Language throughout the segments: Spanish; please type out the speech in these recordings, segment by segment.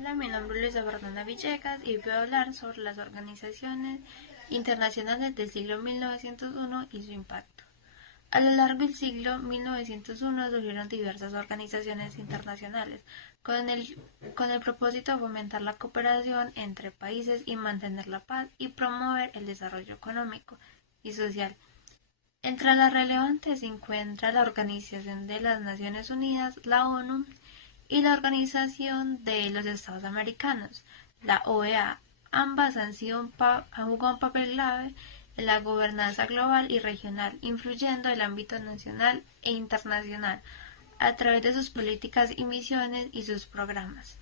Hola, mi nombre es Luisa Fernanda Villegas y voy a hablar sobre las organizaciones internacionales del siglo 1901 y su impacto. A lo largo del siglo 1901 surgieron diversas organizaciones internacionales con el propósito de fomentar la cooperación entre países y mantener la paz y promover el desarrollo económico y social. Entre las relevantes se encuentra la Organización de las Naciones Unidas, la ONU, y la Organización de los Estados Americanos, la OEA. Ambas han jugado un papel clave en la gobernanza global y regional, influyendo el ámbito nacional e internacional a través de sus políticas y misiones y sus programas.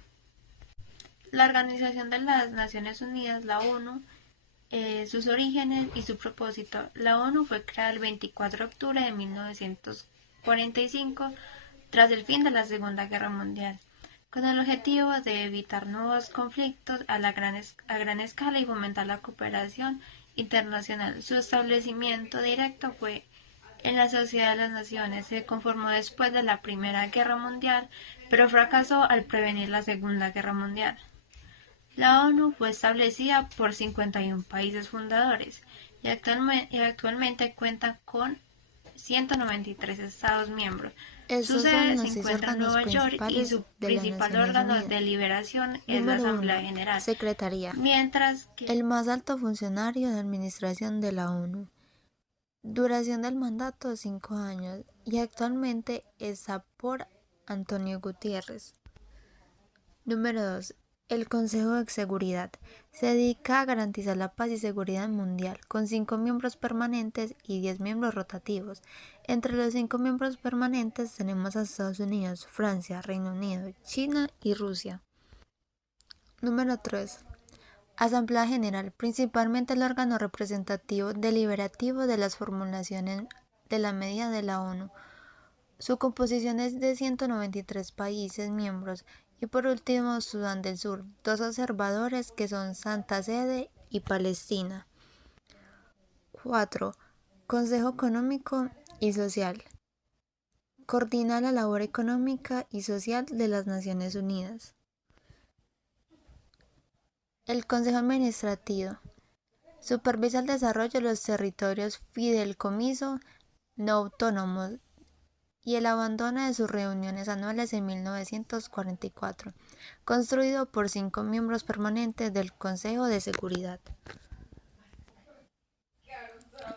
La Organización de las Naciones Unidas, la ONU, sus orígenes y su propósito. La ONU fue creada el 24 de octubre de 1945 tras el fin de la Segunda Guerra Mundial, con el objetivo de evitar nuevos conflictos a gran escala y fomentar la cooperación internacional. Su establecimiento directo fue en la Sociedad de las Naciones. Se conformó después de la Primera Guerra Mundial, pero fracasó al prevenir la Segunda Guerra Mundial. La ONU fue establecida por 51 países fundadores y actualmente cuenta con 193 Estados miembros. Su Estos son sede se los seis encuentra en órganos Nueva York y principales su de las principal Naciones órgano Unidas. de deliberación es la Número Asamblea 1. General, Secretaría. mientras que El más alto funcionario de administración de la ONU. Duración del mandato 5 años y actualmente está por Antonio Gutiérrez. Número 2. El Consejo de Seguridad. Se dedica a garantizar la paz y seguridad mundial, con 5 miembros permanentes y 10 miembros rotativos. Entre los 5 miembros permanentes tenemos a Estados Unidos, Francia, Reino Unido, China y Rusia. Número 3. Asamblea General, principalmente el órgano representativo deliberativo de las formulaciones de la medida de la ONU. Su composición es de 193 países miembros y por último Sudán del Sur, 2 observadores que son Santa Sede y Palestina. 4. Consejo Económico y Social. Coordina la labor económica y social de las Naciones Unidas. El Consejo Administrativo supervisa el desarrollo de los territorios fideicomiso no autónomos y el abandono de sus reuniones anuales en 1944, construido por 5 miembros permanentes del Consejo de Seguridad.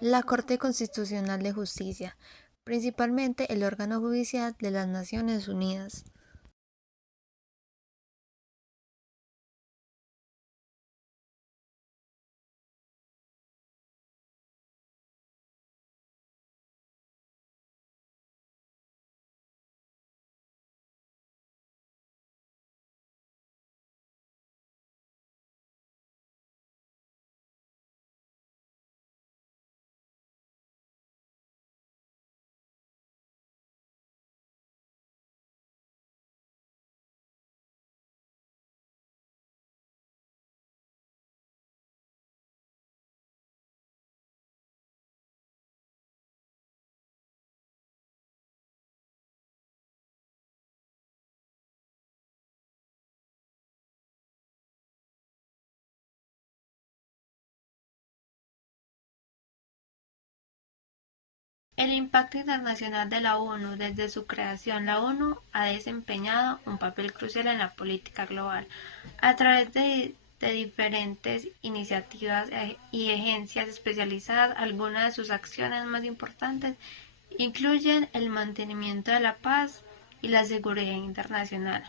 La Corte Constitucional de Justicia, principalmente el órgano judicial de las Naciones Unidas. el impacto internacional de la ONU. Desde su creación, la ONU ha desempeñado un papel crucial en la política global a través de diferentes iniciativas y agencias especializadas. Algunas de sus acciones más importantes incluyen el mantenimiento de la paz y la seguridad internacional.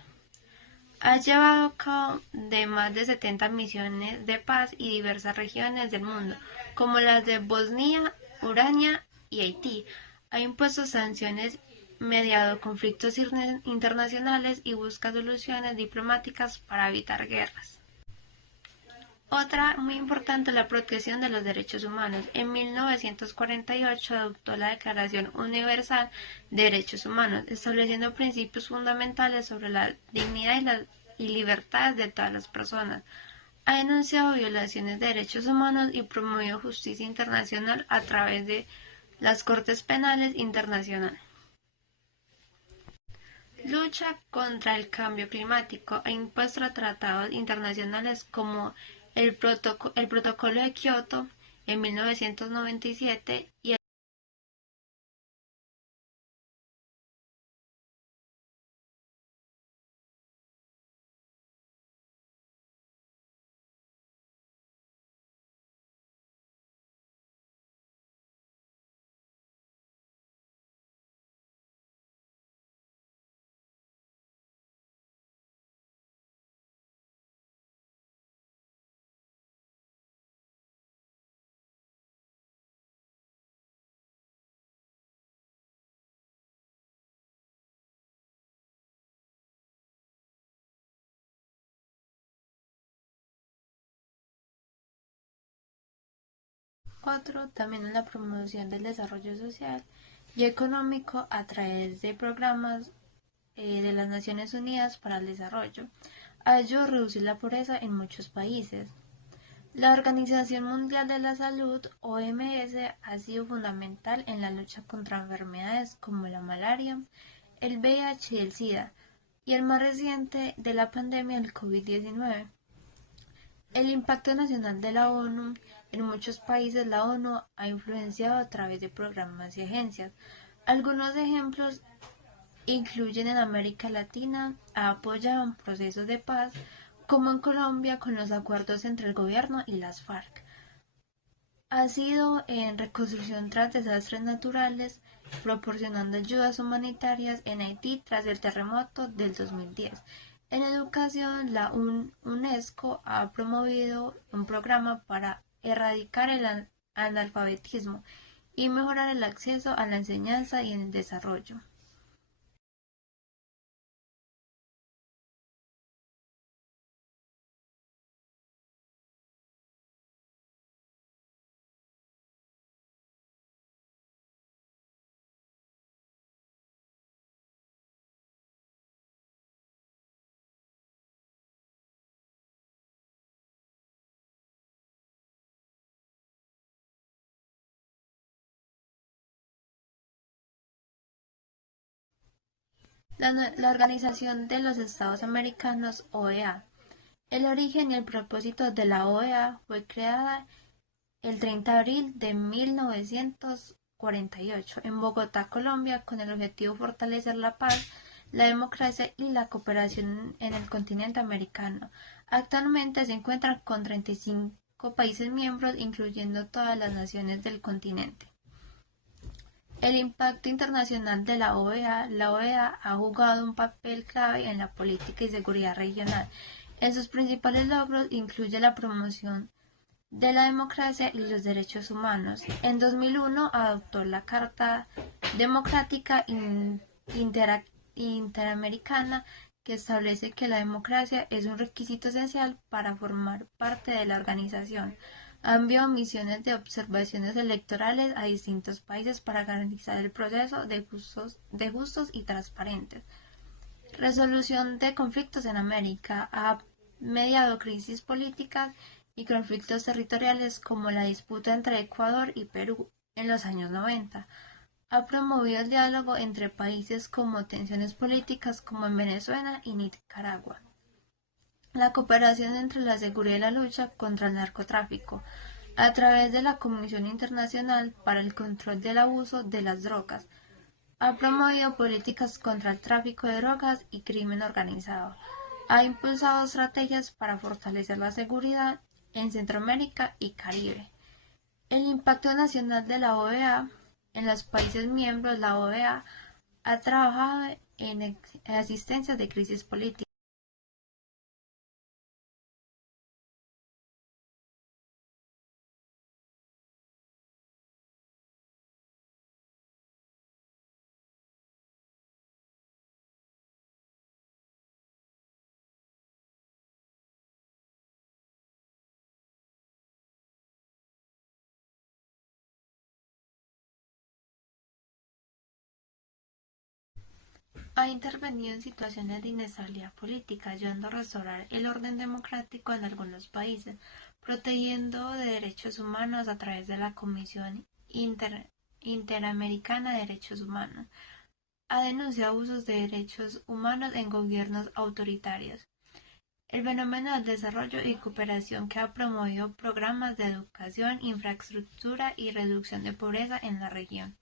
Ha llevado a cabo de más de 70 misiones de paz y diversas regiones del mundo, como las de Bosnia, Ucrania y Haití. Ha impuesto sanciones, mediado conflictos internacionales y busca soluciones diplomáticas para evitar guerras. Otra muy importante es la protección de los derechos humanos. En 1948 adoptó la Declaración Universal de Derechos Humanos, estableciendo principios fundamentales sobre la dignidad y libertades de todas las personas. Ha denunciado violaciones de derechos humanos y promovido justicia internacional a través de las Cortes Penales Internacionales. Lucha contra el cambio climático e impuesto a tratados internacionales como el Protocolo de Kioto en 1997 y el 4 también en la promoción del desarrollo social y económico a través de programas de las Naciones Unidas para el Desarrollo. Ayudó a reducir la pobreza en muchos países. La Organización Mundial de la Salud, OMS, ha sido fundamental en la lucha contra enfermedades como la malaria, el VIH y el SIDA, y el más reciente de la pandemia del COVID-19. El impacto nacional de la ONU. En muchos países la ONU ha influenciado a través de programas y agencias. Algunos ejemplos incluyen en América Latina, ha apoyado procesos de paz, como en Colombia con los acuerdos entre el gobierno y las FARC. Ha sido en reconstrucción tras desastres naturales, proporcionando ayudas humanitarias en Haití tras el terremoto del 2010. En educación, la UNESCO ha promovido un programa para erradicar el analfabetismo y mejorar el acceso a la enseñanza y el desarrollo. La Organización de los Estados Americanos, OEA. El origen y el propósito de la OEA fue creada el 30 de abril de 1948 en Bogotá, Colombia, con el objetivo de fortalecer la paz, la democracia y la cooperación en el continente americano. Actualmente se encuentra con 35 países miembros, incluyendo todas las naciones del continente. El impacto internacional de la OEA. La OEA ha jugado un papel clave en la política y seguridad regional. En sus principales logros incluye la promoción de la democracia y los derechos humanos. En 2001 adoptó la Carta Democrática Interamericana, que establece que la democracia es un requisito esencial para formar parte de la organización. Ha enviado misiones de observaciones electorales a distintos países para garantizar el proceso de justos y transparentes. Resolución de conflictos en América. Ha mediado crisis políticas y conflictos territoriales como la disputa entre Ecuador y Perú en los años 90. Ha promovido el diálogo entre países como tensiones políticas como en Venezuela y Nicaragua. La cooperación entre la seguridad y la lucha contra el narcotráfico a través de la Comisión Internacional para el Control del Abuso de las Drogas. Ha promovido políticas contra el tráfico de drogas y crimen organizado. Ha impulsado estrategias para fortalecer la seguridad en Centroamérica y Caribe. El impacto nacional de la OEA. En los países miembros, la OEA ha trabajado en asistencia de crisis políticas. Ha intervenido en situaciones de inestabilidad política, ayudando a restaurar el orden democrático en algunos países, protegiendo de derechos humanos a través de la Comisión Interamericana de Derechos Humanos. ha denunciado abusos de derechos humanos en gobiernos autoritarios. El fenómeno del desarrollo y cooperación que ha promovido programas de educación, infraestructura y reducción de pobreza en la región.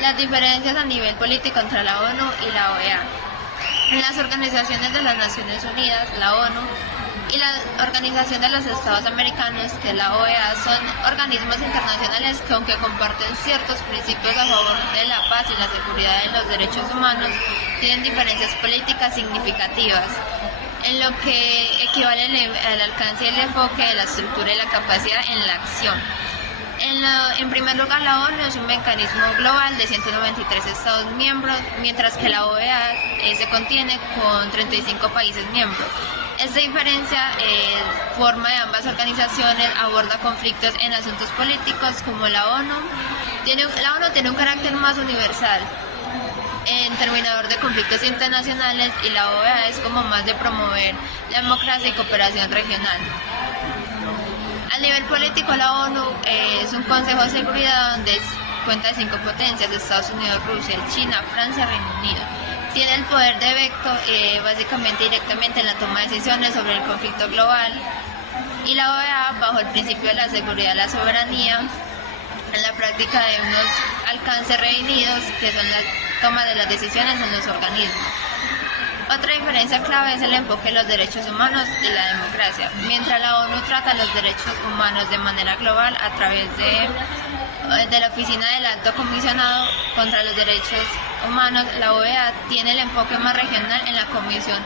Las diferencias a nivel político entre la ONU y la OEA. Las organizaciones de las Naciones Unidas, la ONU, y la Organización de los Estados Americanos, que es la OEA, son organismos internacionales que, aunque comparten ciertos principios a favor de la paz y la seguridad de los derechos humanos, tienen diferencias políticas significativas en lo que equivale al alcance y el enfoque de la estructura y la capacidad en la acción. En primer lugar, la ONU es un mecanismo global de 193 Estados miembros, mientras que la OEA se contiene con 35 países miembros. Esta diferencia forma de ambas organizaciones aborda conflictos en asuntos políticos como la ONU tiene un carácter más universal en terminador de conflictos internacionales y la OEA es como más de promover la democracia y cooperación regional. A nivel político, la ONU es un Consejo de Seguridad donde cuenta de 5 potencias: Estados Unidos, Rusia, China, Francia, Reino Unido. Tiene el poder de veto básicamente directamente en la toma de decisiones sobre el conflicto global, y la OEA, bajo el principio de la seguridad y la soberanía, en la práctica de unos alcances redefinidos que son la toma de las decisiones en los organismos. Otra diferencia clave es el enfoque de los derechos humanos y la democracia. Mientras la ONU trata los derechos humanos de manera global a través de la Oficina del Alto Comisionado contra los Derechos Humanos, la OEA tiene el enfoque más regional en la Comisión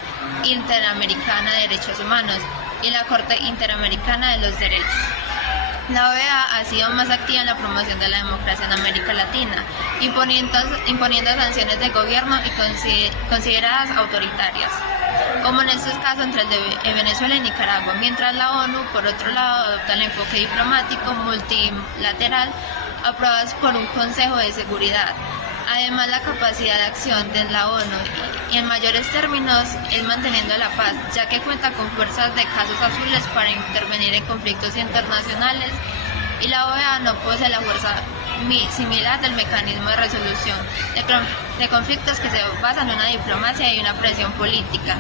Interamericana de Derechos Humanos y la Corte Interamericana de los Derechos. La OEA ha sido más activa en la promoción de la democracia en América Latina, imponiendo sanciones de gobierno y consideradas autoritarias, como en estos casos entre el de Venezuela y Nicaragua, mientras la ONU, por otro lado, adopta el enfoque diplomático multilateral aprobados por un Consejo de Seguridad. Además, la capacidad de acción de la ONU y en mayores términos es manteniendo la paz, ya que cuenta con fuerzas de casos azules para intervenir en conflictos internacionales, y la OEA no posee la fuerza similar del mecanismo de resolución de conflictos que se basan en una diplomacia y una presión política.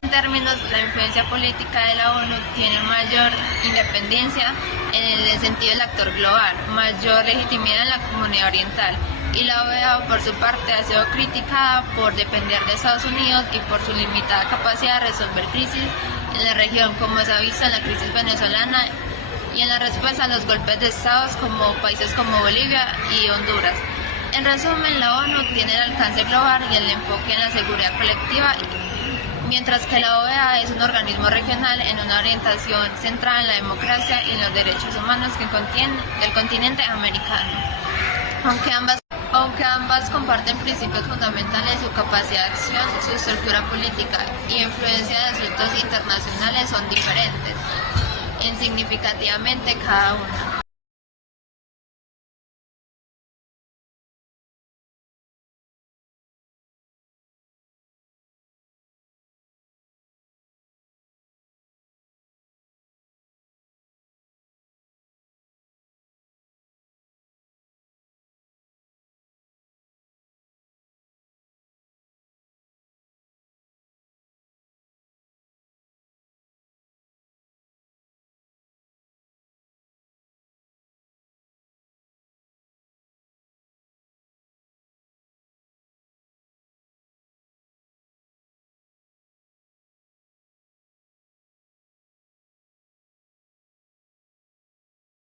En términos, la influencia política de la ONU tiene mayor independencia en el sentido del actor global, mayor legitimidad en la comunidad oriental, y la OEA, por su parte, ha sido criticada por depender de Estados Unidos y por su limitada capacidad de resolver crisis en la región, como se ha visto en la crisis venezolana y en la respuesta a los golpes de estados como países como Bolivia y Honduras. En resumen, la ONU tiene el alcance global y el enfoque en la seguridad colectiva, mientras que la OEA es un organismo regional en una orientación centrada en la democracia y en los derechos humanos del continente americano. Aunque ambas comparten principios fundamentales, su capacidad de acción, su estructura política y influencia de asuntos internacionales son diferentes significativamente cada una.